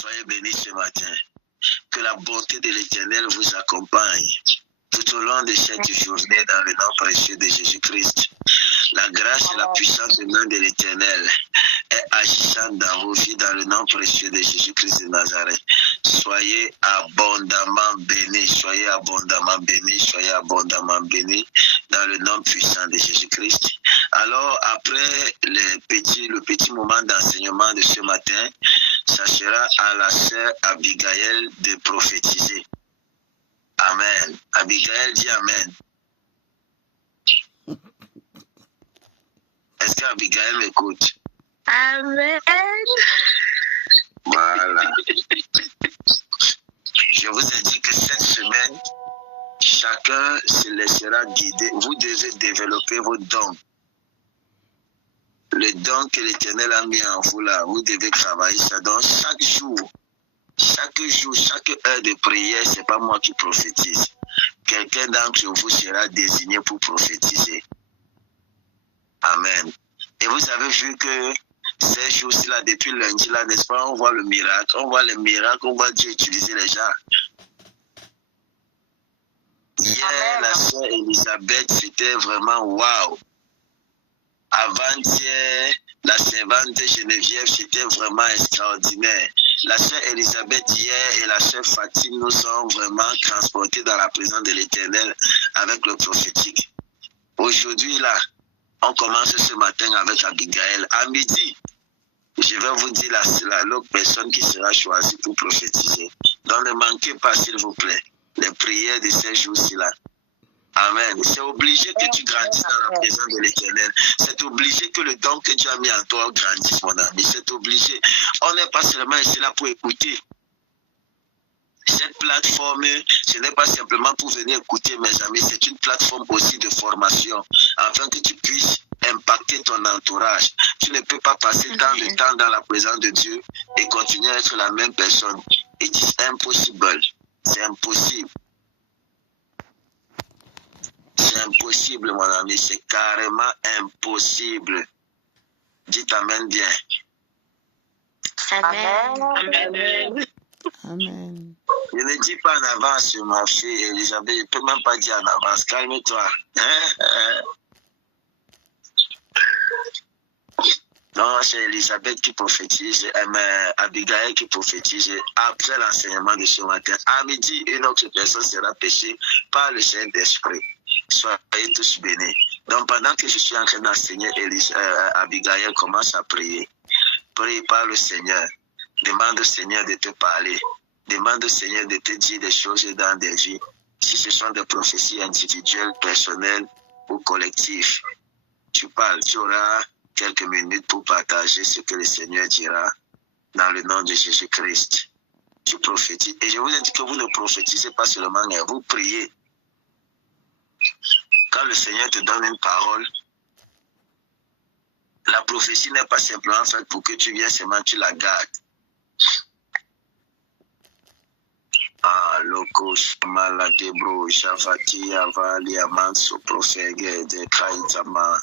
Soyez bénis ce matin. Que la bonté de l'Éternel vous accompagne tout au long de cette journée dans le nom précieux de Jésus-Christ. La grâce et la puissance de main de l'Éternel est agissante dans vos vies dans le nom précieux de Jésus-Christ de Nazareth. Soyez abondamment bénis, soyez abondamment bénis, soyez abondamment bénis dans le nom puissant de Jésus-Christ. Alors, après le petit moment d'enseignement de ce matin, ça sera à la sœur Abigail de prophétiser. Amen. Abigail dit Amen. Est-ce qu'Abigail m'écoute? Amen. Voilà. Je vous ai dit que cette semaine, chacun se laissera guider. Vous devez développer vos dons. Le don que l'Éternel a mis en vous là, vous devez travailler ça. Donc chaque jour, chaque heure de prière, ce n'est pas moi qui prophétise. Quelqu'un d'entre vous sera désigné pour prophétiser. Amen. Et vous avez vu que ces jours-ci là, depuis lundi là, n'est-ce pas, on voit le miracle, on voit Dieu utiliser les gens. Hier, la sœur Elisabeth, c'était vraiment waouh. Avant-hier, la servante Geneviève, c'était vraiment extraordinaire. La sœur Elisabeth hier et la sœur Fatime nous ont vraiment transportés dans la présence de l'Éternel avec le prophétique. Aujourd'hui, là, on commence ce matin avec Abigail. À midi, je vais vous dire l'autre personne qui sera choisie pour prophétiser. Donc ne manquez pas, s'il vous plaît, les prières de ces jours-ci là. Amen. C'est obligé que tu grandisses dans la présence de l'Éternel. C'est obligé que le don que Dieu a mis en toi grandisse, mon ami. C'est obligé. On n'est pas seulement ici là pour écouter. Cette plateforme, ce n'est pas simplement pour venir écouter, mes amis. C'est une plateforme aussi de formation, afin que tu puisses impacter ton entourage. Tu ne peux pas passer tant de temps dans la présence de Dieu et continuer à être la même personne. It is impossible. C'est impossible. C'est impossible, mon ami. C'est carrément impossible. Dites Amen bien. Amen. Amen. Amen. Je ne dis pas en avance, ma fille Elisabeth. Je ne peux même pas dire en avance. Calme-toi. Non, c'est Elisabeth qui prophétise, Abigail qui prophétise après l'enseignement de ce matin. À midi, une autre personne sera péchée par le Saint-Esprit. Soyez tous bénis. Donc, pendant que je suis en train d'enseigner, Abigail commence à prier. Prie par le Seigneur. Demande au Seigneur de te parler. Demande au Seigneur de te dire des choses dans des vies. Si ce sont des prophéties individuelles, personnelles ou collectives, tu parles, tu auras quelques minutes pour partager ce que le Seigneur dira dans le nom de Jésus-Christ. Tu prophétises. Et je vous ai dit que vous ne prophétisez pas seulement, mais vous priez. Quand le Seigneur te donne une parole, la prophétie n'est pas simplement faite pour que tu viennes seulement, tu la gardes. Locos maladebro shavati avali amanso profege de kaitama.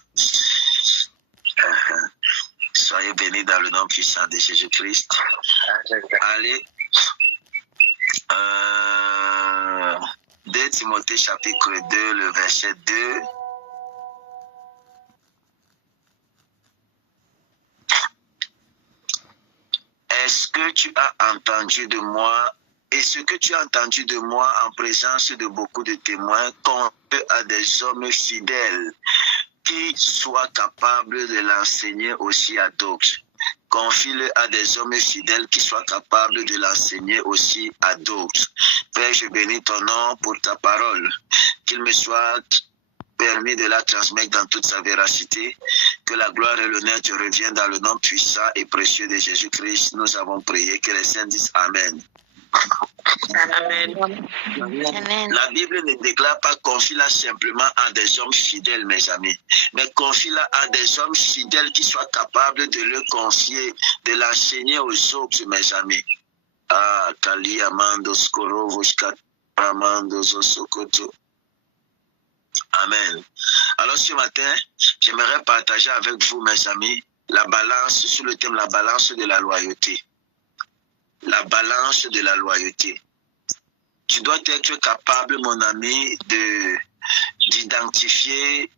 Soyez bénis dans le nom puissant de Jésus-Christ. Allez. 2 Timothée chapitre 2, le verset 2. Est-ce que tu as entendu de moi, et ce que tu as entendu de moi en présence de beaucoup de témoins, compte à des hommes fidèles qui soient capables de l'enseigner aussi à d'autres. Confie-le à des hommes fidèles qui soient capables de l'enseigner aussi à d'autres. Père, je bénis ton nom pour ta parole. Qu'il me soit permis de la transmettre dans toute sa véracité. Que la gloire et l'honneur te reviennent dans le nom puissant et précieux de Jésus-Christ. Nous avons prié. Que les saints disent Amen. Amen. Amen. La Bible ne déclare pas confie-la simplement à des hommes fidèles, mes amis, mais confie-la à des hommes fidèles qui soient capables de le confier, de l'enseigner aux autres, mes amis. Kali Amando Skorovo Amando Zosokoto. Amen. Alors ce matin, j'aimerais partager avec vous, mes amis, la balance, sur le thème la balance de la loyauté. la balance de la loyauté. Tu dois être capable, mon ami, d'identifier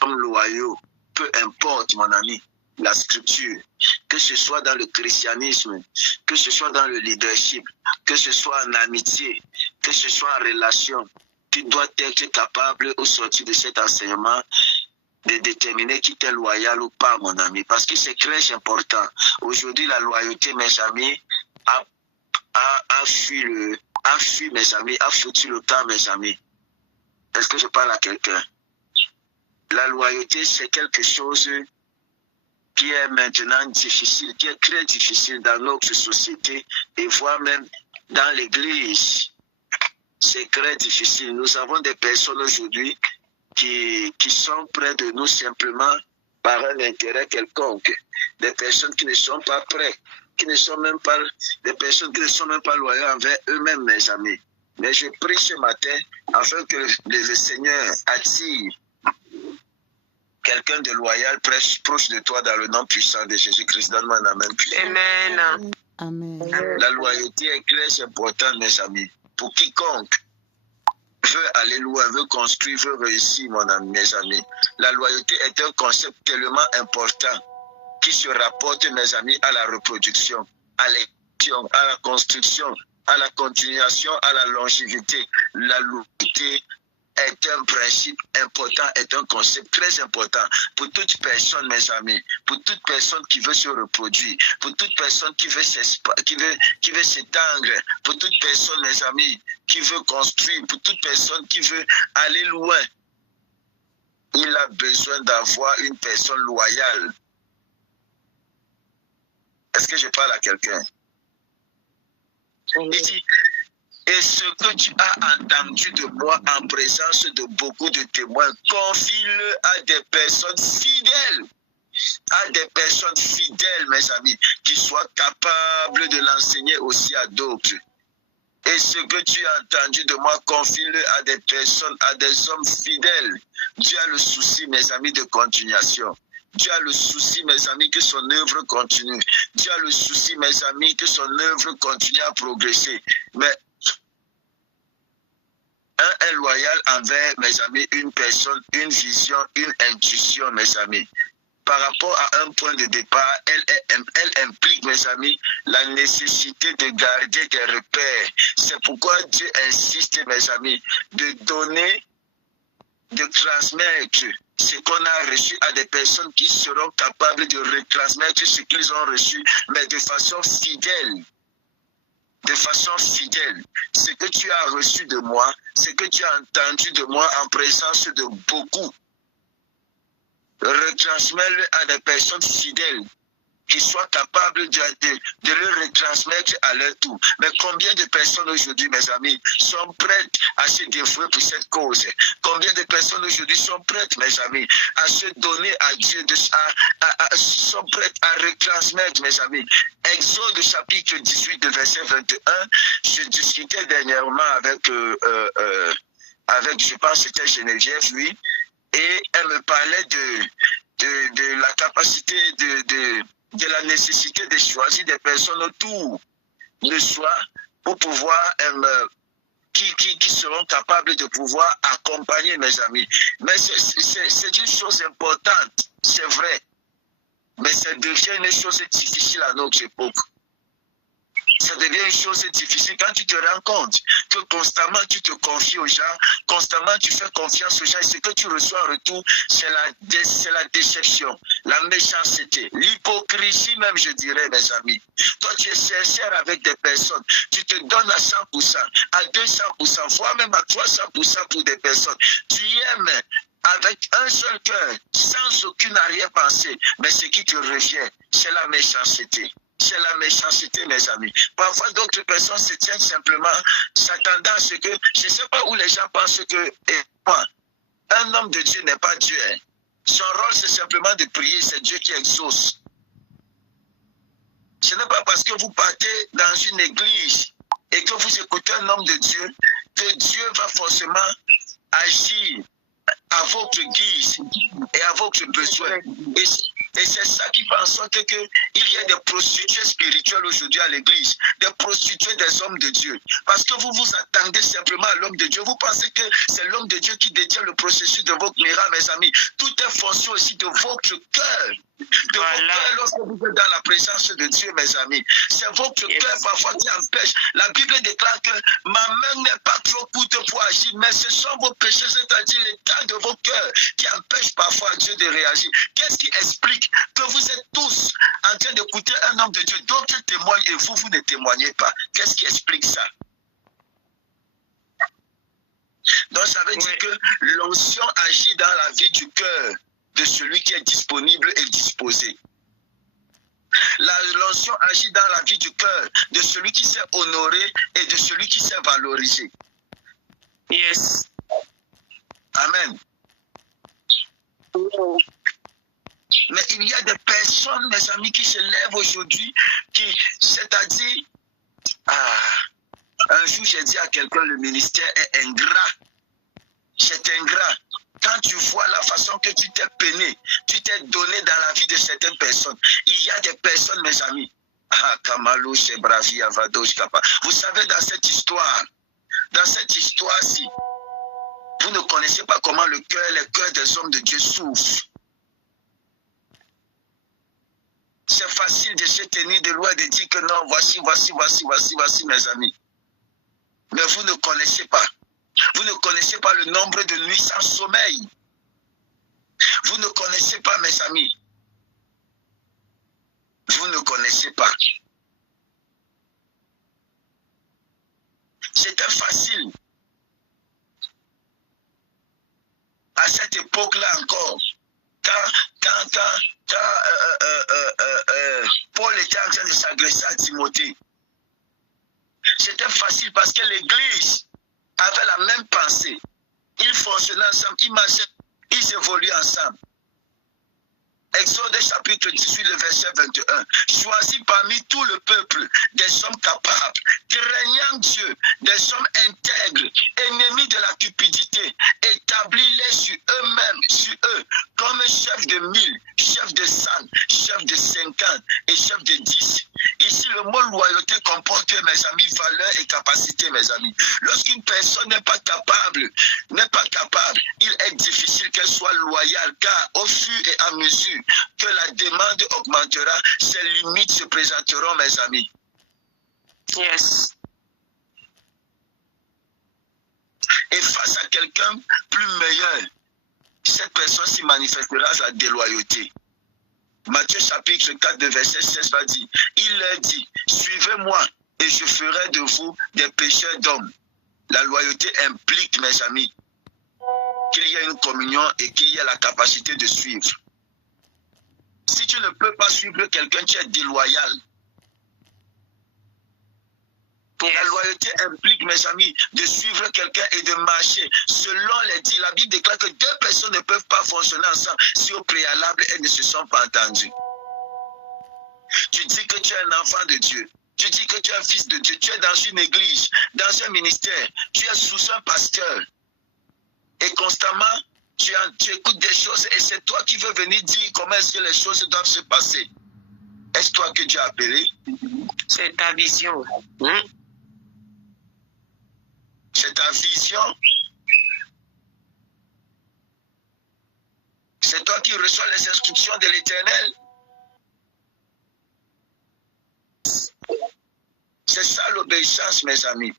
comme loyaux, peu importe, mon ami, la scripture, que ce soit dans le christianisme, que ce soit dans le leadership, que ce soit en amitié, que ce soit en relation. Tu dois être capable, au sortir de cet enseignement, de déterminer qui t'est loyal ou pas, mon ami, parce que c'est très important. Aujourd'hui, la loyauté, mes amis, a fui, mes amis, a foutu le temps, mes amis. Est-ce que je parle à quelqu'un? La loyauté, c'est quelque chose qui est maintenant difficile, qui est très difficile dans notre société et voire même dans l'église. C'est très difficile. Nous avons des personnes aujourd'hui qui sont près de nous simplement par un intérêt quelconque. Des personnes qui ne sont pas prêtes, qui ne sont même pas, des personnes qui ne sont même pas loyales envers eux-mêmes, mes amis. Mais je prie ce matin afin que le Seigneur attire quelqu'un de loyal proche de toi dans le nom puissant de Jésus-Christ. Donne-moi un amen. Amen. Amen. La loyauté est très importante, mes amis. Pour quiconque veut aller loin, veut construire, veut réussir, mes amis. La loyauté est un concept tellement important qui se rapporte, mes amis, à la reproduction, à l'élection, à la construction, à la continuation, à la longévité. La loyauté est un principe important, est un concept très important pour toute personne, mes amis, pour toute personne qui veut se reproduire, pour toute personne qui veut s'étendre, pour toute personne, mes amis, qui veut construire, pour toute personne qui veut aller loin. Il a besoin d'avoir une personne loyale. Est-ce que je parle à quelqu'un? Il dit, et ce que tu as entendu de moi en présence de beaucoup de témoins, confie-le à des personnes fidèles. À des personnes fidèles, mes amis, qui soient capables de l'enseigner aussi à d'autres. Et ce que tu as entendu de moi, confie-le à des personnes, à des hommes fidèles. Dieu a le souci, mes amis, de continuation. Dieu a le souci, mes amis, que son œuvre continue. Dieu a le souci, mes amis, que son œuvre continue à progresser. Mais un est loyal envers, mes amis, une personne, une vision, une intuition, mes amis. Par rapport à un point de départ, elle implique, mes amis, la nécessité de garder des repères. C'est pourquoi Dieu insiste, mes amis, de donner, de transmettre ce qu'on a reçu à des personnes qui seront capables de retransmettre ce qu'ils ont reçu, mais de façon fidèle. De façon fidèle. Ce que tu as reçu de moi, ce que tu as entendu de moi en présence de beaucoup, retransmets-le à des personnes fidèles qui soient capables de le retransmettre à leur tour. Mais combien de personnes aujourd'hui, mes amis, sont prêtes à se dévouer pour cette cause? Combien de personnes aujourd'hui sont prêtes, mes amis, à se donner à Dieu, sont prêtes à retransmettre, mes amis? Exode chapitre 18, verset 21, je discutais dernièrement avec, je pense que c'était Geneviève, oui, et elle me parlait de la capacité de la nécessité de choisir des personnes autour de soi pour pouvoir qui seront capables de pouvoir accompagner mes amis. Mais c'est une chose importante, c'est vrai, mais ça devient une chose difficile à notre époque. Ça devient une chose difficile quand tu te rends compte que constamment tu te confies aux gens, constamment tu fais confiance aux gens et ce que tu reçois en retour, c'est la déception, la méchanceté, l'hypocrisie même, je dirais, mes amis. Toi, tu es sincère avec des personnes, tu te donnes à 100%, à 200%, voire même à 300% pour des personnes. Tu aimes avec un seul cœur, sans aucune arrière-pensée, mais ce qui te revient, c'est la méchanceté. C'est la méchanceté, mes amis. Parfois, d'autres personnes se tiennent simplement, s'attendant à ce que, je ne sais pas où les gens pensent que, un homme de Dieu n'est pas Dieu. Hein. Son rôle, c'est simplement de prier, c'est Dieu qui exauce. Ce n'est pas parce que vous partez dans une église et que vous écoutez un homme de Dieu que Dieu va forcément agir à votre guise et à votre besoin. Et c'est ça qui fait en sorte qu'il y a des prostituées spirituelles aujourd'hui à l'église, des prostituées des hommes de Dieu. Parce que vous vous attendez simplement à l'homme de Dieu. Vous pensez que c'est l'homme de Dieu qui détient le processus de votre miracles, mes amis. Tout est fonction aussi de votre cœur. De vos cœurs lorsque vous êtes dans la présence de Dieu, mes amis. C'est votre cœur parfois qui empêche. La Bible déclare que ma main n'est pas trop courte pour agir, mais ce sont vos péchés, c'est-à-dire l'état de vos cœurs qui empêche parfois Dieu de réagir. Qu'est-ce qui explique que vous êtes tous en train d'écouter un homme de Dieu, d'autres témoignent et vous ne témoignez pas? Qu'est-ce qui explique ça? Donc ça veut dire que l'onction agit dans la vie du cœur de celui qui est disponible et disposé. L'onction agit dans la vie du cœur de celui qui s'est honoré et de celui qui s'est valorisé. Yes. Amen. Mais il y a des personnes, mes amis, qui se lèvent aujourd'hui, c'est-à-dire, un jour j'ai dit à quelqu'un, le ministère est ingrat. C'est ingrat. Quand tu vois la façon que tu t'es peiné, tu t'es donné dans la vie de certaines personnes, il y a des personnes, mes amis, vous savez, dans cette histoire-ci, vous ne connaissez pas comment les cœurs des hommes de Dieu souffrent. C'est facile de se tenir de loin, de dire que non, voici, mes amis. Mais vous ne connaissez pas. Vous ne connaissez pas le nombre de nuits sans sommeil. Vous ne connaissez pas, mes amis. Vous ne connaissez pas. C'était facile. À cette époque-là encore, quand Paul était en train de s'agresser à Timothée, c'était facile parce que l'Église avait la même pensée. Ils fonctionnaient ensemble, ils marchaient, ils évoluaient ensemble. Exode chapitre 18, le verset 21. Choisis parmi tout le peuple des hommes capables, craignant Dieu, des hommes intègres, ennemis de la cupidité. Établis-les sur eux-mêmes, sur eux, comme chef de 1000, chef de 100, chef de 50 et chef de 10. Ici, le mot loyauté comporte, mes amis, valeur et capacité, mes amis. Lorsqu'une personne n'est pas capable, il est difficile qu'elle soit loyale, car au fur et à mesure que la demande augmentera, ses limites se présenteront, mes amis. Yes. Et face à quelqu'un plus meilleur, cette personne s'y manifestera la déloyauté. Matthieu chapitre 4, de verset 16 va dire, il leur dit, suivez-moi et je ferai de vous des pécheurs d'hommes. La loyauté implique, mes amis, qu'il y ait une communion et qu'il y ait la capacité de suivre. Si tu ne peux pas suivre quelqu'un, tu es déloyal. La loyauté implique, mes amis, de suivre quelqu'un et de marcher. Selon les dits, la Bible déclare que deux personnes ne peuvent pas fonctionner ensemble si au préalable elles ne se sont pas entendues. Tu dis que tu es un enfant de Dieu. Tu dis que tu es un fils de Dieu. Tu es dans une église, dans un ministère. Tu es sous un pasteur. Et constamment, tu écoutes des choses et c'est toi qui veux venir dire comment est-ce que les choses doivent se passer. Est-ce toi que Dieu a appelé? C'est ta vision. C'est ta vision. C'est toi qui reçois les instructions de l'Éternel. C'est ça l'obéissance, mes amis.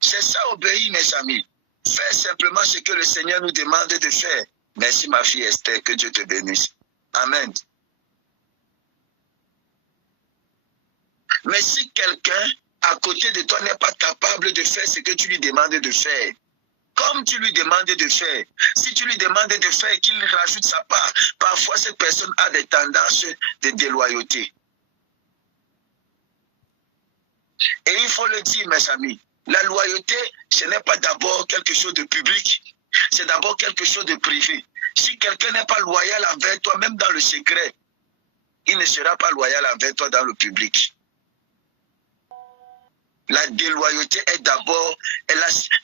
C'est ça obéir, mes amis. Fais simplement ce que le Seigneur nous demande de faire. Merci ma fille Esther, que Dieu te bénisse. Amen. Mais si quelqu'un à côté de toi n'est pas capable de faire ce que tu lui demandes de faire, comme tu lui demandes de faire, si tu lui demandes de faire et qu'il rajoute sa part, parfois cette personne a des tendances de déloyauté. Et il faut le dire, mes amis, la loyauté, ce n'est pas d'abord quelque chose de public, c'est d'abord quelque chose de privé. Si quelqu'un n'est pas loyal envers toi, même dans le secret, il ne sera pas loyal envers toi dans le public. La déloyauté est d'abord,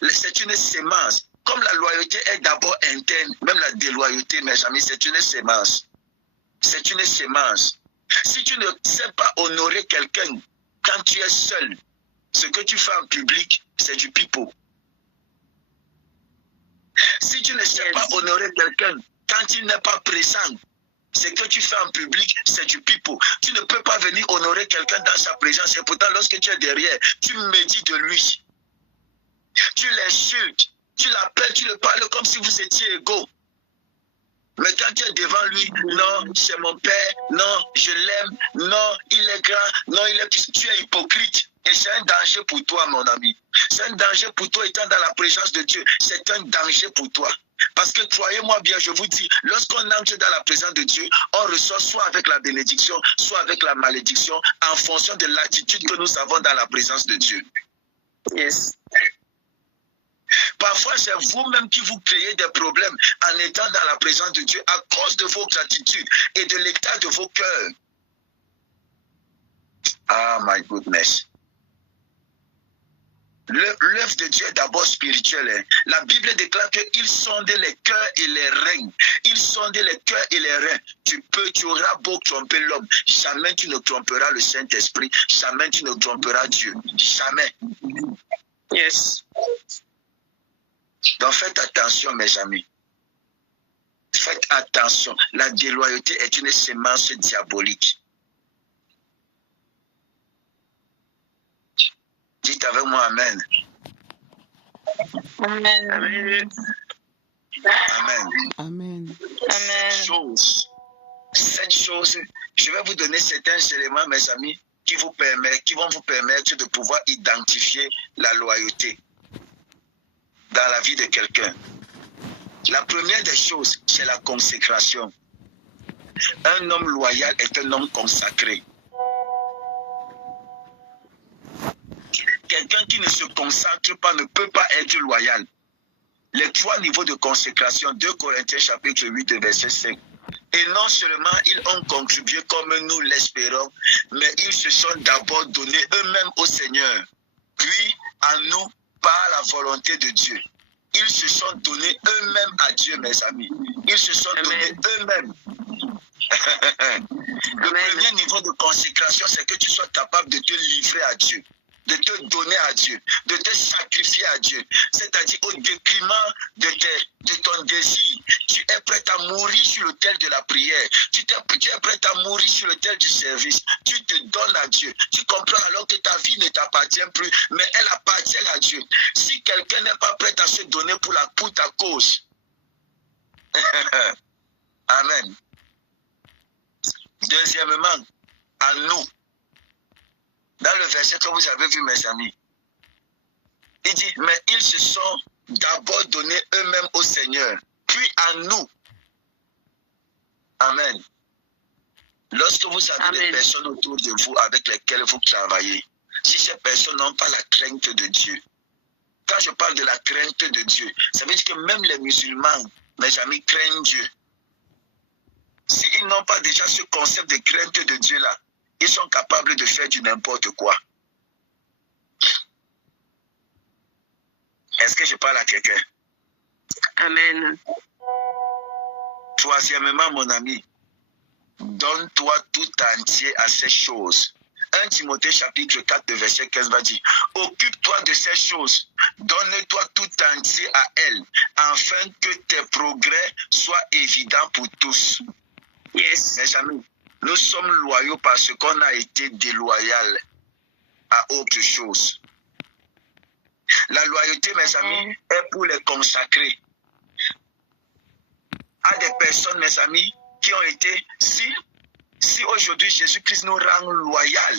c'est une sémence. Comme la loyauté est d'abord interne, même la déloyauté, mes amis, c'est une sémence. c'est une sémence. Si tu ne sais pas honorer quelqu'un quand tu es seul, ce que tu fais en public, c'est du pipeau. Si tu ne sais pas honorer quelqu'un quand il n'est pas présent, ce que tu fais en public, c'est du pipeau. Tu ne peux pas venir honorer quelqu'un dans sa présence. Et pourtant, lorsque tu es derrière, tu médites de lui. Tu l'insultes, tu l'appelles, tu le parles comme si vous étiez égaux. Mais quand tu es devant lui, non, c'est mon père, non, je l'aime, non, il est grand, non, il est... Tu es hypocrite. Et c'est un danger pour toi, mon ami. C'est un danger pour toi étant dans la présence de Dieu. C'est un danger pour toi. Parce que croyez-moi bien, je vous dis, lorsqu'on entre dans la présence de Dieu, on ressort soit avec la bénédiction, soit avec la malédiction, en fonction de l'attitude que nous avons dans la présence de Dieu. Yes. Parfois, c'est vous-même qui vous créez des problèmes en étant dans la présence de Dieu à cause de vos attitudes et de l'état de vos cœurs. Ah, my goodness. L'œuvre de Dieu est d'abord spirituelle. Hein. La Bible déclare qu'il sonde les cœurs et les reins. Il sonde les cœurs et les reins. Tu auras beau tromper l'homme. Jamais tu ne tromperas le Saint-Esprit. Jamais tu ne tromperas Dieu. Jamais. Yes. Donc faites attention, mes amis. Faites attention. La déloyauté est une sémence diabolique. Dites avec moi Amen. Amen. Amen. Amen. Amen. Amen. Cette chose, je vais vous donner certains éléments, mes amis, qui vont vous permettre de pouvoir identifier la loyauté dans la vie de quelqu'un. La première des choses, c'est la consécration. Un homme loyal est un homme consacré. Quelqu'un qui ne se consacre pas ne peut pas être loyal. Les 3 niveaux de consécration, 2 Corinthiens chapitre 8, verset 5. Et non seulement ils ont contribué comme nous l'espérons, mais ils se sont d'abord donnés eux-mêmes au Seigneur, puis à nous par la volonté de Dieu. Ils se sont donnés eux-mêmes à Dieu, mes amis. Ils se sont donnés eux-mêmes. Le premier niveau de consécration, c'est que tu sois capable de te livrer à Dieu, de te donner à Dieu, de te sacrifier à Dieu. C'est-à-dire au détriment de ton désir. Tu es prêt à mourir sur l'autel de la prière. Tu es prêt à mourir sur l'autel du service. Tu te donnes à Dieu. Tu comprends alors que ta vie ne t'appartient plus, mais elle appartient à Dieu. Si quelqu'un n'est pas prêt à se donner pour ta cause. Amen. Deuxièmement, à nous. Dans le verset que vous avez vu, mes amis, il dit, mais ils se sont d'abord donnés eux-mêmes au Seigneur, puis à nous. Amen. Lorsque vous avez des personnes autour de vous avec lesquelles vous travaillez, si ces personnes n'ont pas la crainte de Dieu, quand je parle de la crainte de Dieu, ça veut dire que même les musulmans, mes amis, craignent Dieu. S'ils n'ont pas déjà ce concept de crainte de Dieu-là, ils sont capables de faire du n'importe quoi. Est-ce que je parle à quelqu'un? Amen. Troisièmement, mon ami, donne-toi tout entier à ces choses. 1 Timothée chapitre 4, verset 15 va dire, occupe-toi de ces choses, donne-toi tout entier à elles, afin que tes progrès soient évidents pour tous. Yes. Mes amis, nous sommes loyaux parce qu'on a été déloyal à autre chose. La loyauté, mes amis, est pour les consacrés. À des personnes, mes amis, qui ont été, si aujourd'hui Jésus-Christ nous rend loyal,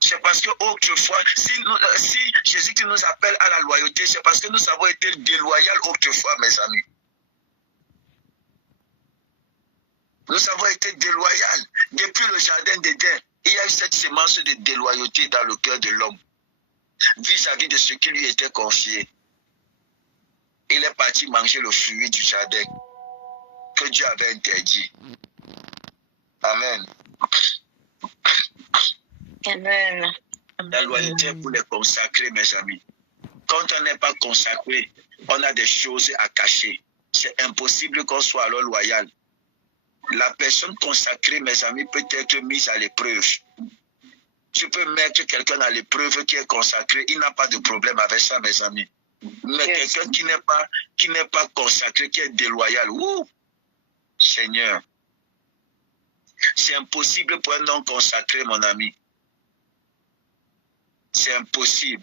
c'est parce que autrefois, si Jésus-Christ nous appelle à la loyauté, c'est parce que nous avons été déloyaux autrefois, mes amis. Nous avons été déloyaux. Depuis le jardin d'Éden, il y a eu cette sémence de déloyauté dans le cœur de l'homme, vis-à-vis de ce qui lui était confié. Il est parti manger le fruit du jardin que Dieu avait interdit. Amen. Amen. La loyauté est pour les consacrés, mes amis. Quand on n'est pas consacré, on a des choses à cacher. C'est impossible qu'on soit alors loyal. La personne consacrée, mes amis, peut être mise à l'épreuve. Tu peux mettre quelqu'un à l'épreuve qui est consacré, il n'a pas de problème avec ça, mes amis. Mais quelqu'un qui n'est pas consacré, qui est déloyal, Seigneur, c'est impossible pour un non consacré, mon ami. C'est impossible.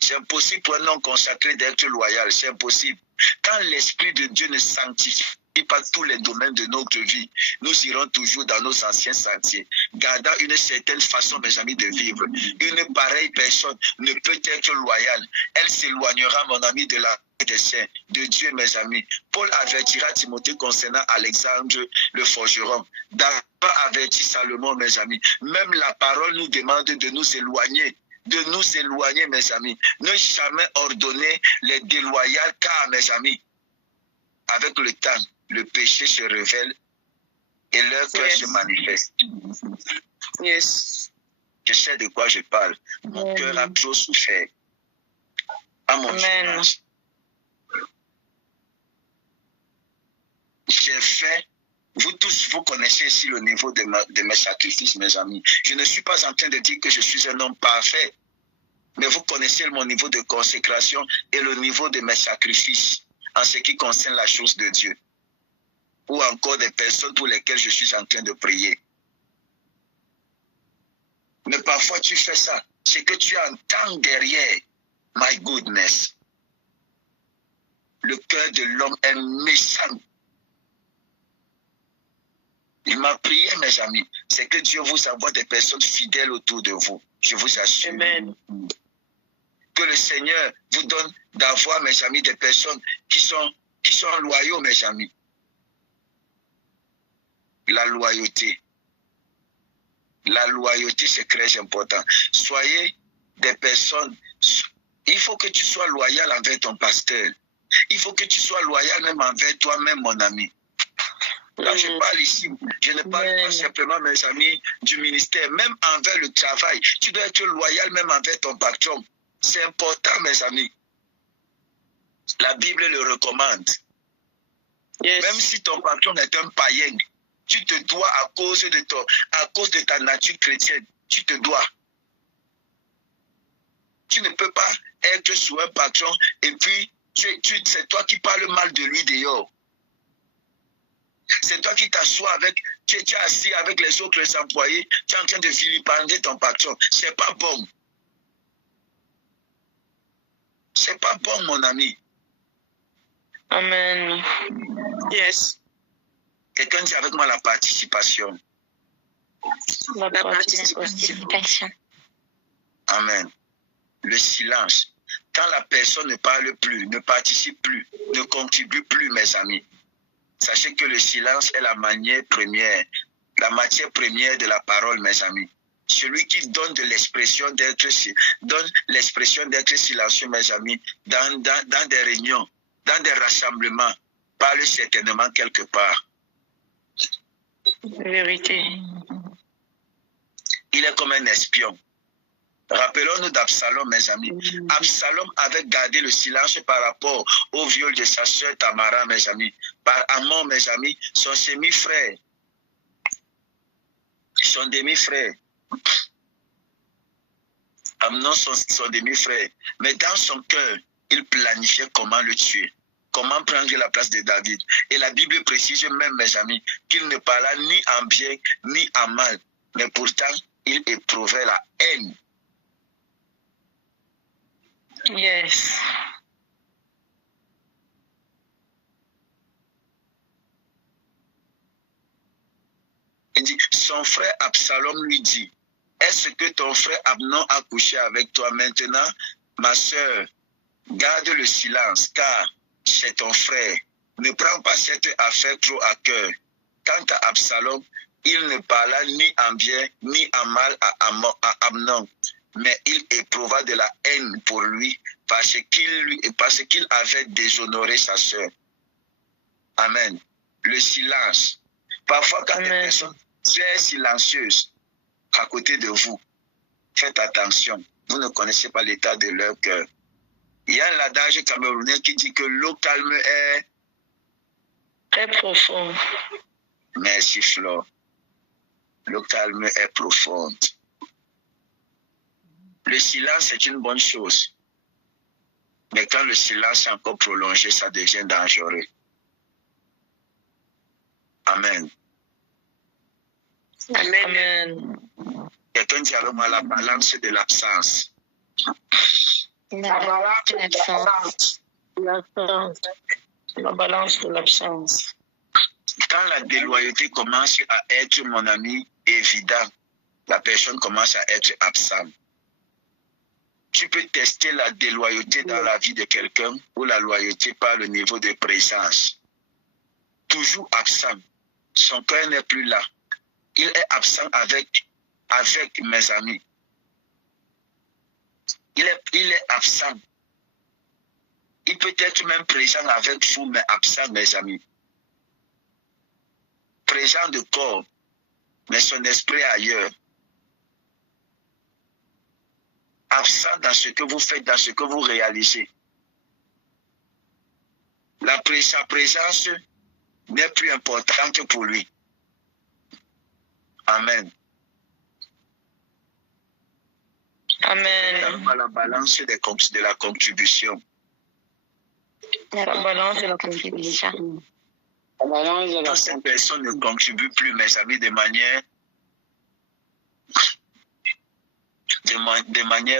C'est impossible pour un non consacré d'être loyal. C'est impossible. Quand l'Esprit de Dieu ne sanctifie pas tous les domaines de notre vie, nous irons toujours dans nos anciens sentiers, gardant une certaine façon, mes amis, de vivre. Une pareille personne ne peut être loyale. Elle s'éloignera, mon ami, de la des saints, de Dieu, mes amis. Paul avertira Timothée concernant Alexandre le forgeron. D'abord avertit Salomon, mes amis. Même la parole nous demande de nous éloigner. De nous éloigner, mes amis. Ne jamais ordonner les déloyaux, car, mes amis, avec le temps, le péché se révèle et leur cœur se manifeste. Yes. Je sais de quoi je parle. Mon cœur a trop souffert. À mon chômage. J'ai fait, vous tous, vous connaissez ici le niveau de mes sacrifices, mes amis. Je ne suis pas en train de dire que je suis un homme parfait, mais vous connaissez mon niveau de consécration et le niveau de mes sacrifices en ce qui concerne la chose de Dieu. Ou encore des personnes pour lesquelles je suis en train de prier. Mais parfois tu fais ça, c'est que tu entends derrière, my goodness. Le cœur de l'homme est méchant. Il m'a prié, mes amis, c'est que Dieu vous envoie des personnes fidèles autour de vous. Je vous assure. Amen. Que le Seigneur vous donne d'avoir, mes amis, des personnes qui sont loyaux, mes amis. La loyauté. La loyauté, c'est très important. Soyez des personnes. Il faut que tu sois loyal envers ton pasteur. Il faut que tu sois loyal même envers toi-même, mon ami. Là, je parle ici, je ne parle pas simplement, mes amis, du ministère. Même envers le travail, tu dois être loyal même envers ton patron. C'est important, mes amis. La Bible le recommande. Yes. Même si ton patron est un païen, tu te dois à cause de ta nature chrétienne, tu te dois. Tu ne peux pas être sous un patron et puis c'est toi qui parles mal de lui dehors. C'est toi qui t'assois avec, tu es assis avec les autres employés, tu es en train de vilipender ton patron. C'est pas bon. C'est pas bon, mon ami. Amen. Yes. Quelqu'un dit avec moi la participation. La participation. Amen. Le silence. Quand la personne ne parle plus, ne participe plus, ne contribue plus, mes amis, sachez que le silence est la matière première de la parole, mes amis. Celui qui donne de l'expression d'être silencieux, mes amis, dans des réunions, dans des rassemblements, parle certainement quelque part. Vérité. Il est comme un espion. Rappelons-nous d'Absalom, mes amis. Absalom avait gardé le silence par rapport au viol de sa sœur Tamara, mes amis. Par amour, mes amis, son semi-frère. Son demi-frère. Amnon, son demi-frère. Mais dans son cœur, il planifiait comment le tuer. Comment prendre la place de David. Et la Bible précise même, mes amis, qu'il ne parla ni en bien, ni en mal. Mais pourtant, il éprouvait la haine. Yes. Il dit, son frère Absalom lui dit, est-ce que ton frère Amnon a couché avec toi maintenant? Ma sœur, garde le silence, car c'est ton frère. Ne prends pas cette affaire trop à cœur. Quant à Absalom, il ne parla ni en bien ni en mal à Amnon, mais il éprouva de la haine pour lui parce qu'il avait déshonoré sa sœur. Amen. Le silence. Parfois, quand des personnes très silencieuses à côté de vous, faites attention. Vous ne connaissez pas l'état de leur cœur. Il y a l'adage camerounais qui dit que l'eau calme est Très profond. Merci, Flore. Le calme est profond. Le silence est une bonne chose. Mais quand le silence est encore prolongé, ça devient dangereux. Amen. Amen. Quelqu'un dit avec moi la balance de l'absence. La balance de l'absence. La balance de l'absence. Quand la déloyauté commence à être, mon ami, évident, la personne commence à être absente. Tu peux tester la déloyauté dans la vie de quelqu'un ou la loyauté par le niveau de présence. Toujours absent. Son cœur n'est plus là. Il est absent avec mes amis. Il est absent. Il peut être même présent avec vous, mais absent, mes amis. Présent de corps, mais son esprit ailleurs. Absent dans ce que vous faites, dans ce que vous réalisez. Sa présence n'est plus importante pour lui. Amen. Amen. La balance de la contribution. La balance de la contribution. Quand cette personne ne contribue plus, mes amis, de manière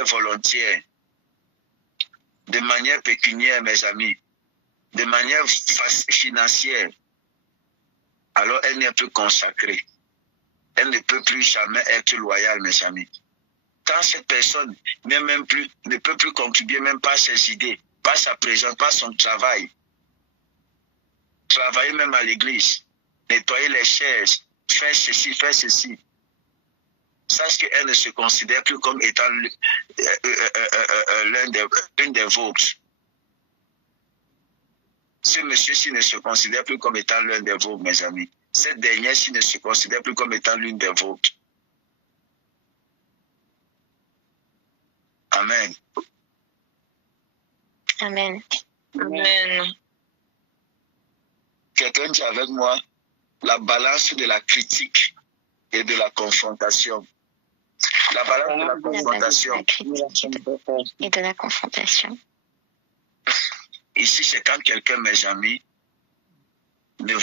volontaire, de manière pécuniaire, mes amis, de manière financière, alors elle n'est plus consacrée. Elle ne peut plus jamais être loyale, mes amis. Quand cette personne ne peut plus contribuer même pas ses idées, pas sa présence, pas son travail, travailler même à l'église, nettoyer les chaises, faire ceci, faire ceci. Sache qu'elle ne se considère plus comme étant l'une des vôtres. Ce monsieur-ci ne se considère plus comme étant l'un des vôtres, mes amis. Cette dernière-ci ne se considère plus comme étant l'une des vôtres. Amen. Amen. Amen. Quelqu'un dit avec moi la balance de la critique et de la confrontation. La balance de la confrontation. La critique et de la confrontation. Ici, c'est quand quelqu'un, mes amis, ne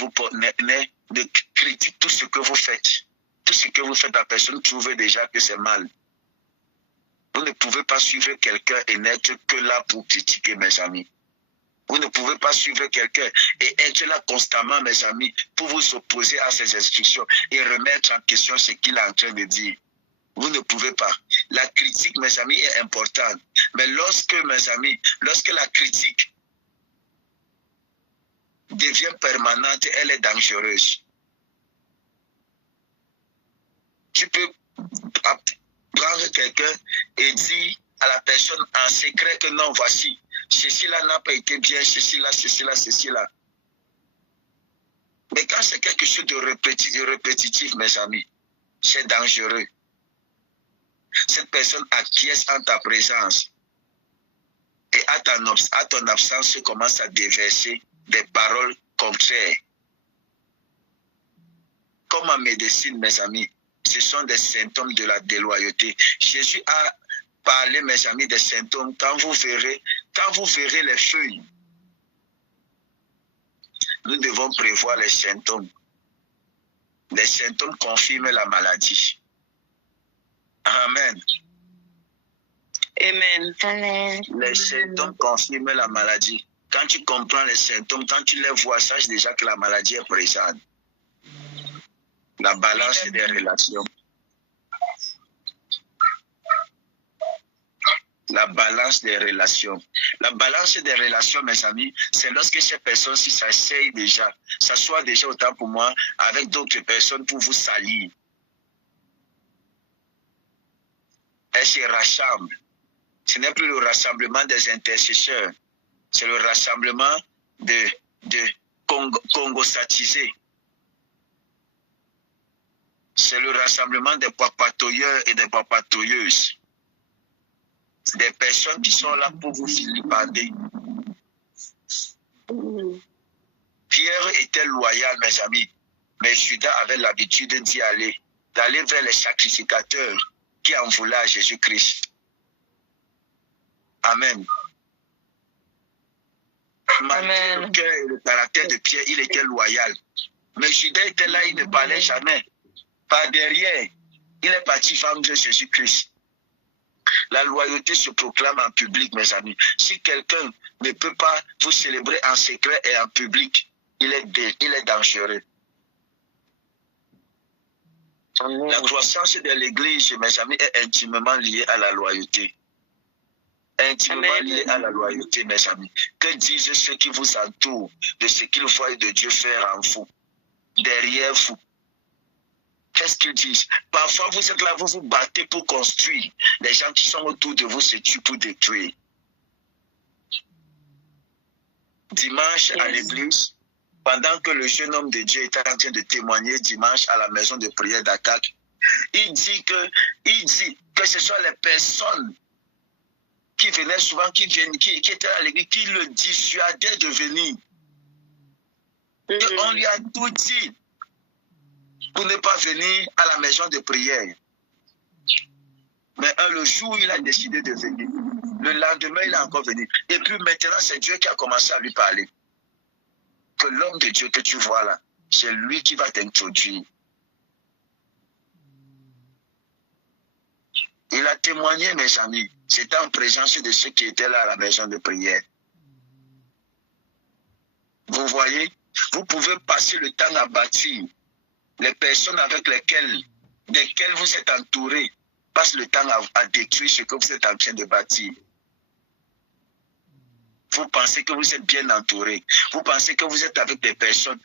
critique tout ce que vous faites. Tout ce que vous faites, la personne trouve déjà que c'est mal. Vous ne pouvez pas suivre quelqu'un et n'être que là pour critiquer, mes amis. Vous ne pouvez pas suivre quelqu'un et être là constamment, mes amis, pour vous opposer à ses instructions et remettre en question ce qu'il est en train de dire. Vous ne pouvez pas. La critique, mes amis, est importante. Mais lorsque la critique devient permanente, elle est dangereuse. Tu peux prendre quelqu'un et dire à la personne en secret que non, voici, ceci là n'a pas été bien, ceci là, ceci là, ceci là. Mais quand c'est quelque chose de répétitif, mes amis, c'est dangereux. Cette personne acquiesce en ta présence et à ton absence commence à déverser des paroles contraires. Comme en médecine, mes amis, ce sont des symptômes de la déloyauté. Jésus a parlé, mes amis, des symptômes. Quand vous verrez les feuilles, nous devons prévoir les symptômes. Les symptômes confirment la maladie. Amen. Amen. Amen. Les symptômes confirment la maladie. Quand tu comprends les symptômes, quand tu les vois, sache déjà que la maladie est présente. La balance des relations. La balance des relations. La balance des relations, mes amis, c'est lorsque ces personnes-ci s'assoient déjà autant pour moi avec d'autres personnes pour vous salir. Elles se rassemblent. Ce n'est plus le rassemblement des intercesseurs. C'est le rassemblement de congosatisés. C'est le rassemblement des papatoyeurs et des papatoyeuses. Des personnes qui sont là pour vous vilipender. Pierre était loyal, mes amis, mais Judas avait l'habitude d'y aller, d'aller vers les sacrificateurs qui en voulaient à Jésus-Christ. Amen. Malgré le cœur et le caractère de Pierre, il était loyal. Mais Judas était là, il ne parlait jamais. Par derrière, il est parti vendre Jésus-Christ. La loyauté se proclame en public, mes amis. Si quelqu'un ne peut pas vous célébrer en secret et en public, il est dangereux. Amen. La croissance de l'Église, mes amis, est intimement liée à la loyauté. Intimement liée à la loyauté, mes amis. Que disent ceux qui vous entourent de ce qu'ils voient de Dieu faire en vous, derrière vous? Qu'est-ce qu'ils disent? Parfois, vous êtes là, vous vous battez pour construire. Les gens qui sont autour de vous se tuent pour détruire. Dimanche à l'église, pendant que le jeune homme de Dieu était en train de témoigner dimanche à la maison de prière d'Attaque, il dit que ce sont les personnes qui venaient souvent, qui étaient à l'église, qui le dissuadaient de venir. Et on lui a tout dit pour ne pas venir à la maison de prière. Mais le jour où il a décidé de venir, le lendemain, il est encore venu. Et puis maintenant, c'est Dieu qui a commencé à lui parler. Que l'homme de Dieu que tu vois là, c'est lui qui va t'introduire. Il a témoigné, mes amis. C'était en présence de ceux qui étaient là à la maison de prière. Vous voyez, vous pouvez passer le temps à bâtir. Les personnes avec desquelles vous êtes entourés passent le temps à détruire ce que vous êtes en train de bâtir. Vous pensez que vous êtes bien entouré. Vous pensez que vous êtes avec des personnes.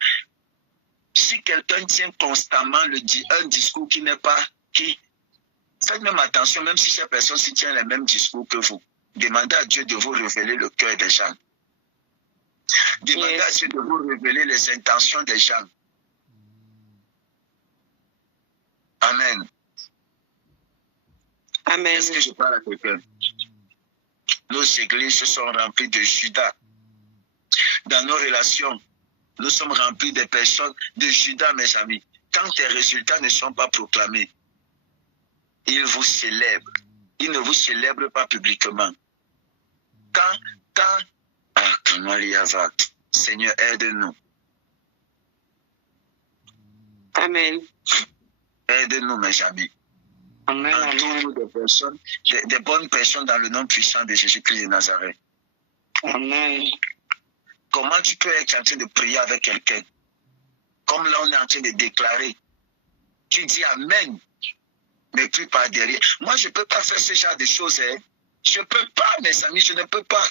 Si quelqu'un tient constamment un discours qui n'est pas... Faites même attention, même si ces personnes tiennent les mêmes discours que vous. Demandez à Dieu de vous révéler le cœur des gens. Demandez à Dieu de vous révéler les intentions des gens. Amen. Amen. Est-ce que je parle à quelqu'un? Nos églises sont remplies de Judas. Dans nos relations, nous sommes remplis de personnes de Judas, mes amis. Quand tes résultats ne sont pas proclamés, ils vous célèbrent. Ils ne vous célèbrent pas publiquement. Seigneur, aide-nous. Amen. Aide-nous, mes amis. Entoure-nous de personnes, des bonnes personnes dans le nom puissant de Jésus-Christ de Nazareth. Amen. Comment tu peux être en train de prier avec quelqu'un? Comme là, on est en train de déclarer. Tu dis Amen, mais puis par derrière. Moi, je ne peux pas faire ce genre de choses. Hein. Je ne peux pas, mes amis, je ne peux pas.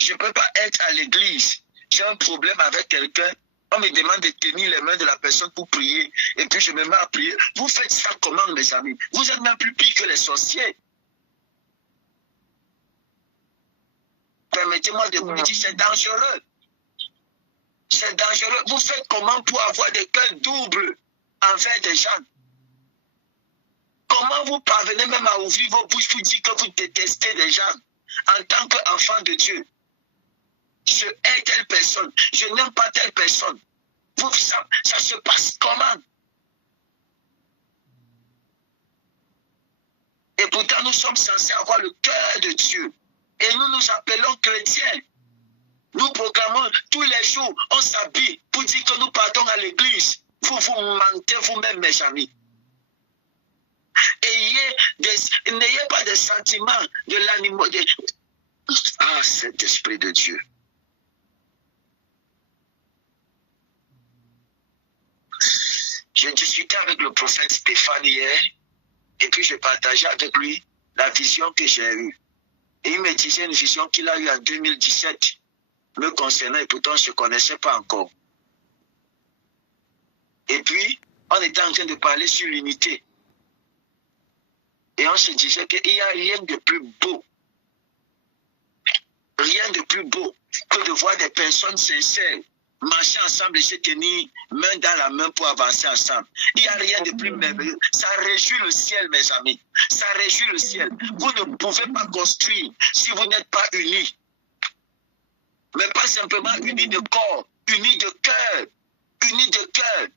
Je ne peux pas être à l'église. J'ai un problème avec quelqu'un. On me demande de tenir les mains de la personne pour prier. Et puis je me mets à prier. Vous faites ça comment, mes amis? Vous êtes même plus pire que les sorciers. Permettez-moi de vous dire, c'est dangereux. C'est dangereux. Vous faites comment pour avoir des cœurs doubles envers des gens? Comment vous parvenez même à ouvrir vos bouches pour dire que vous détestez les gens en tant qu'enfant de Dieu? Je hais telle personne, je n'aime pas telle personne. Ça se passe comment? Et pourtant, nous sommes censés avoir le cœur de Dieu. Et nous nous appelons chrétiens. Nous proclamons tous les jours, on s'habille pour dire que nous partons à l'église. Vous mentez vous-même, mes amis. N'ayez pas de sentiments de l'animosité. Ah, cet esprit de Dieu. Je discutais avec le prophète Stéphane hier, et puis je partageais avec lui la vision que j'ai eue. Et il me disait une vision qu'il a eue en 2017, me concernant, et pourtant je ne connaissais pas encore. Et puis, on était en train de parler sur l'unité. Et on se disait qu'il n'y a rien de plus beau. Rien de plus beau que de voir des personnes sincères marcher ensemble et se tenir main dans la main pour avancer ensemble. Il n'y a rien de plus merveilleux. Ça réjouit le ciel, mes amis. Ça réjouit le ciel. Vous ne pouvez pas construire si vous n'êtes pas unis. Mais pas simplement unis de corps, unis de cœur, unis de cœur.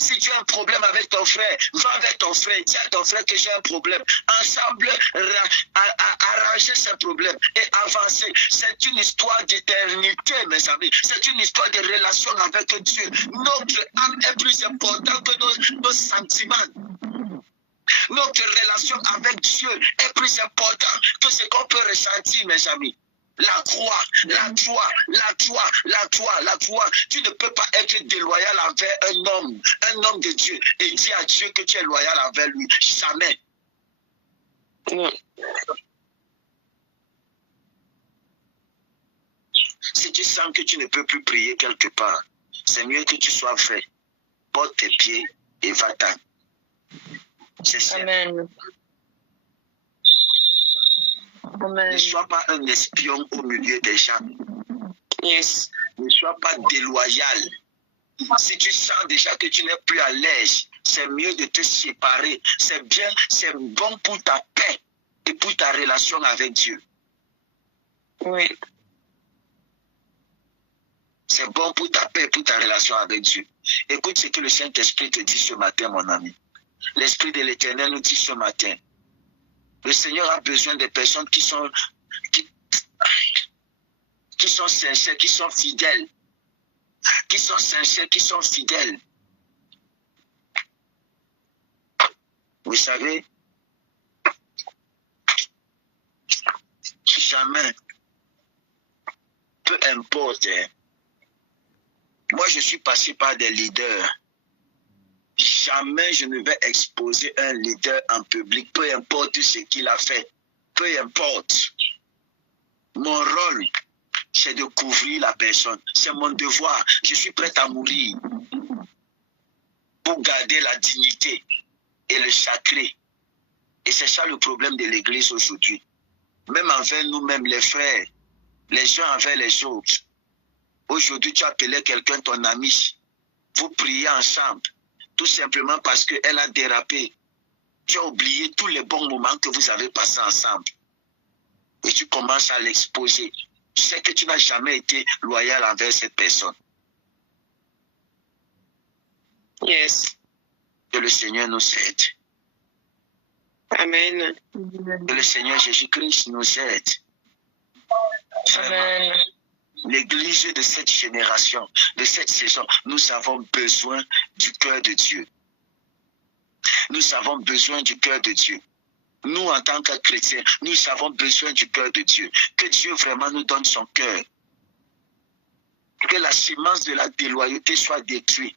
Si tu as un problème avec ton frère, va vers ton frère, dis à ton frère que j'ai un problème. Ensemble, arranger ce problème et avancer. C'est une histoire d'éternité, mes amis. C'est une histoire de relation avec Dieu. Notre âme est plus importante que nos sentiments. Notre relation avec Dieu est plus importante que ce qu'on peut ressentir, mes amis. La croix, la joie, la joie, la joie, la joie. Tu ne peux pas être déloyal envers un homme de Dieu, et dire à Dieu que tu es loyal envers lui. Jamais. Non. Si tu sens que tu ne peux plus prier quelque part, c'est mieux que tu sois fait. Porte tes pieds et va-t'en. C'est ça. Amen. Amen. Ne sois pas un espion au milieu des gens. Yes. Ne sois pas déloyal. Si tu sens déjà que tu n'es plus à l'aise, c'est mieux de te séparer. C'est bien, c'est bon pour ta paix et pour ta relation avec Dieu. Oui. C'est bon pour ta paix et pour ta relation avec Dieu. Écoute ce que le Saint-Esprit te dit ce matin, mon ami. L'Esprit de l'Éternel nous dit ce matin. Le Seigneur a besoin de personnes qui sont sincères, qui sont fidèles. Qui sont sincères, qui sont fidèles. Vous savez, jamais, peu importe, moi je suis passé par des leaders. Jamais je ne vais exposer un leader en public, peu importe ce qu'il a fait, peu importe. Mon rôle, c'est de couvrir la personne. C'est mon devoir. Je suis prêt à mourir pour garder la dignité et le sacré. Et c'est ça le problème de l'Église aujourd'hui. Même envers nous-mêmes, les frères, les uns envers les autres. Aujourd'hui, tu appelais quelqu'un ton ami. Vous priez ensemble. Tout simplement parce qu'elle a dérapé. Tu as oublié tous les bons moments que vous avez passés ensemble. Et tu commences à l'exposer. Tu sais que tu n'as jamais été loyal envers cette personne. Yes. Que le Seigneur nous aide. Amen. Que le Seigneur Jésus-Christ nous aide. Amen. L'Église de cette génération, de cette saison, nous avons besoin du cœur de Dieu. Nous avons besoin du cœur de Dieu. Nous, en tant que chrétiens, nous avons besoin du cœur de Dieu. Que Dieu vraiment nous donne son cœur. Que la semence de la déloyauté soit détruite.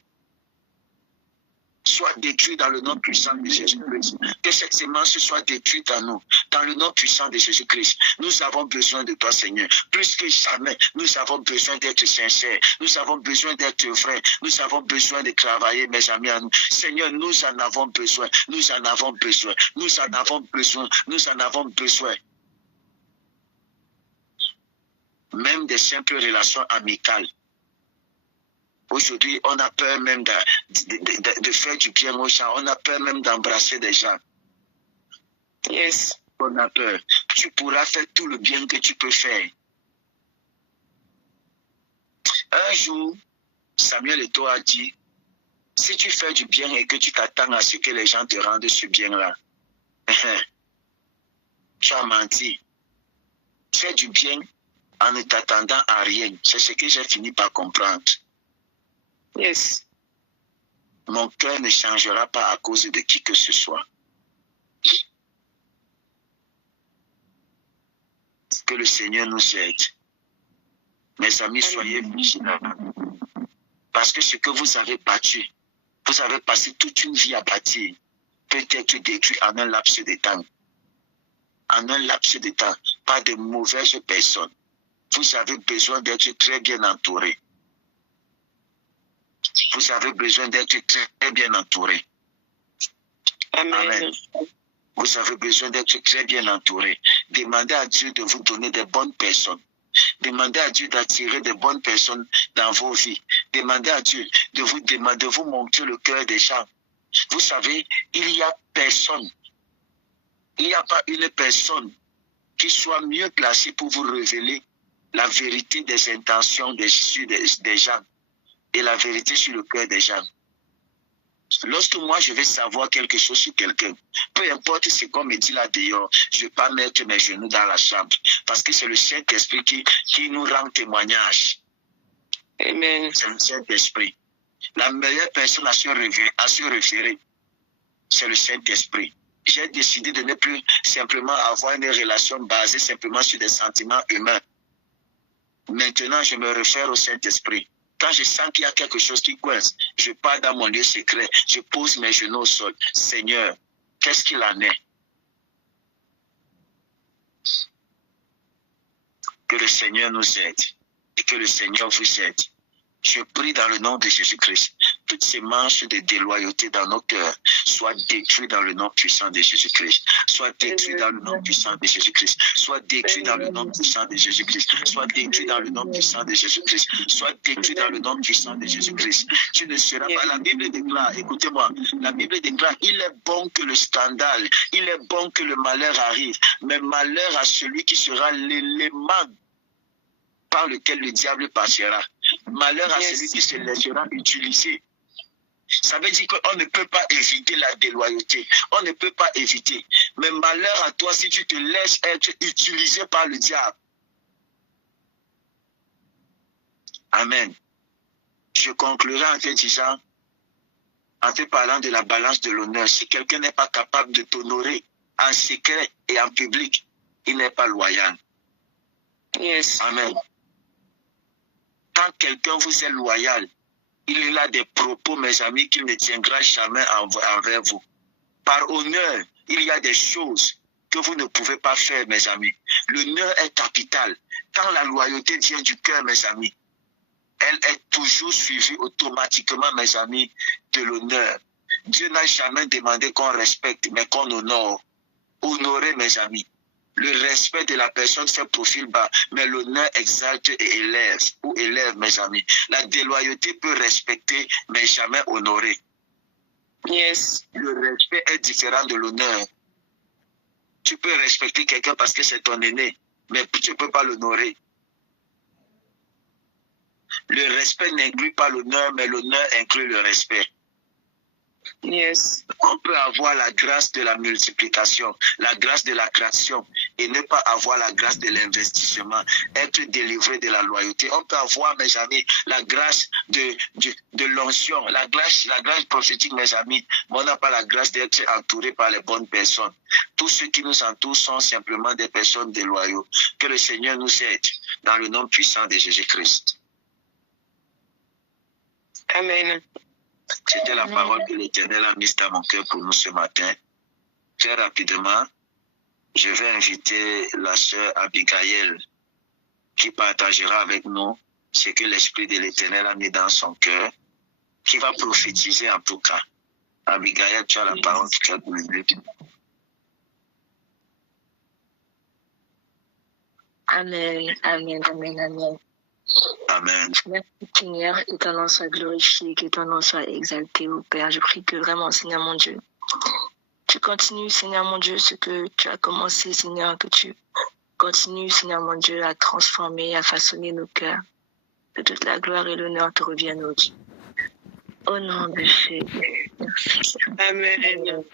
Soit détruite dans le nom puissant de Jésus-Christ. Que cette semence soit détruite en nous, dans le nom puissant de Jésus-Christ. Nous avons besoin de toi, Seigneur. Plus que jamais, nous avons besoin d'être sincères. Nous avons besoin d'être vrais. Nous avons besoin de travailler, mes amis, à nous. Seigneur, nous en avons besoin. Nous en avons besoin. Nous en avons besoin. Nous en avons besoin. Même des simples relations amicales. Aujourd'hui, on a peur même de faire du bien aux gens. On a peur même d'embrasser des gens. Yes. On a peur. Tu pourras faire tout le bien que tu peux faire. Un jour, Samuel Eto'o a dit, si tu fais du bien et que tu t'attends à ce que les gens te rendent ce bien-là, tu as menti. Fais du bien en ne t'attendant à rien. C'est ce que j'ai fini par comprendre. Yes. Mon cœur ne changera pas à cause de qui que ce soit. Que le Seigneur nous aide. Mes amis, soyez vigilants. Parce que ce que vous avez battu, vous avez passé toute une vie à bâtir, peut être détruit en un laps de temps. En un laps de temps, pas de mauvaises personnes. Vous avez besoin d'être très bien entouré. Vous avez besoin d'être très bien entouré. Amen. Amen. Vous avez besoin d'être très bien entouré. Demandez à Dieu de vous donner des bonnes personnes. Demandez à Dieu d'attirer des bonnes personnes dans vos vies. Demandez à Dieu de vous montrer le cœur des gens. Vous savez, il n'y a personne. Il n'y a pas une personne qui soit mieux placée pour vous révéler la vérité des intentions des gens et la vérité sur le cœur des gens. Lorsque moi je vais savoir quelque chose sur quelqu'un, peu importe ce qu'on me dit là dehors, je ne vais pas mettre mes genoux dans la chambre parce que c'est le Saint-Esprit qui nous rend témoignage. Amen. C'est le Saint-Esprit. La meilleure personne à se référer, c'est le Saint-Esprit. J'ai décidé de ne plus simplement avoir une relation basée simplement sur des sentiments humains. Maintenant, je me réfère au Saint-Esprit. Quand je sens qu'il y a quelque chose qui coince, je pars dans mon lieu secret, je pose mes genoux au sol. Seigneur, qu'est-ce qu'il en est? Que le Seigneur nous aide et que le Seigneur vous aide. Je prie dans le nom de Jésus-Christ. Toutes ces manches de déloyauté dans nos cœurs soient détruites dans le nom puissant de Jésus-Christ. Soient détruites dans le nom puissant de Jésus-Christ. Soient détruites dans le nom puissant de Jésus-Christ. Soient détruites dans le nom puissant de Jésus-Christ. Soient détruites dans le nom puissant de Jésus-Christ. Tu ne seras pas. La Bible déclare, écoutez-moi, la Bible déclare, il est bon que le scandale, il est bon que le malheur arrive, mais malheur à celui qui sera l'élément par lequel le diable passera. Malheur à celui qui se laissera utiliser. Ça veut dire qu'on ne peut pas éviter la déloyauté. On ne peut pas éviter. Mais malheur à toi si tu te laisses être utilisé par le diable. Amen. Je conclurai en te disant, en te parlant de la balance de l'honneur. Si quelqu'un n'est pas capable de t'honorer en secret et en public, il n'est pas loyal. Yes. Amen. Quand quelqu'un vous est loyal, il a des propos, mes amis, qu'il ne tiendra jamais envers vous. Par honneur, il y a des choses que vous ne pouvez pas faire, mes amis. L'honneur est capital. Quand la loyauté vient du cœur, mes amis, elle est toujours suivie automatiquement, mes amis, de l'honneur. Dieu n'a jamais demandé qu'on respecte, mais qu'on honore. Honorer, mes amis. Le respect de la personne fait profil bas, mais l'honneur exalte et élève, ou élève, mes amis. La déloyauté peut respecter, mais jamais honorer. Yes. Le respect est différent de l'honneur. Tu peux respecter quelqu'un parce que c'est ton aîné, mais tu ne peux pas l'honorer. Le respect n'inclut pas l'honneur, mais l'honneur inclut le respect. Yes. On peut avoir la grâce de la multiplication, la grâce de la création et ne pas avoir la grâce de l'investissement, être délivré de la loyauté. On peut avoir, mes amis, la grâce de l'onction, la grâce prophétique, mes amis, mais on n'a pas la grâce d'être entouré par les bonnes personnes. Tous ceux qui nous entourent sont simplement des personnes déloyaux. Que le Seigneur nous aide dans le nom puissant de Jésus-Christ. Amen. C'était la parole que l'Éternel a mise dans mon cœur pour nous ce matin. Très rapidement, je vais inviter la sœur Abigail qui partagera avec nous ce que l'Esprit de l'Éternel a mis dans son cœur, qui va prophétiser en tout cas. Abigail, tu as la parole pour quelques minutes. Amen, amen, amen, amen. Amen. Merci Seigneur, que ton nom soit glorifié, que ton nom soit exalté, ô Père. Je prie que vraiment, Seigneur mon Dieu, tu continues, Seigneur mon Dieu, ce que tu as commencé, Seigneur, que tu continues, Seigneur mon Dieu, à transformer, à façonner nos cœurs. Que toute la gloire et l'honneur te reviennent, ô Dieu. Au nom de Jésus. Merci. Amen.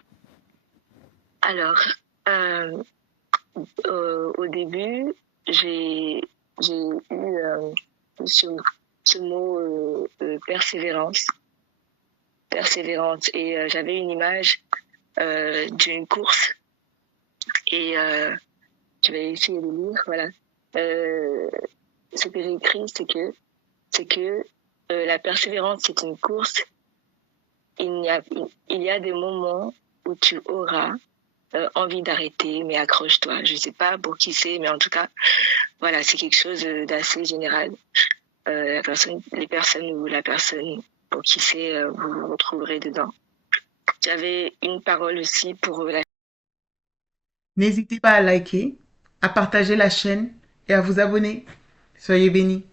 Alors, au début, j'ai eu ce mot persévérance. Et j'avais une image d'une course. Et je vais essayer de lire. Voilà. Ce que j'ai écrit, c'est que la persévérance, c'est une course. Il y a des moments où tu auras envie d'arrêter, mais accroche-toi. Je sais pas pour qui c'est, mais en tout cas, voilà, c'est quelque chose d'assez général. Les personnes ou la personne pour qui c'est, vous vous retrouverez dedans. J'avais une parole aussi pour la... N'hésitez pas à liker, à partager la chaîne et à vous abonner. Soyez bénis.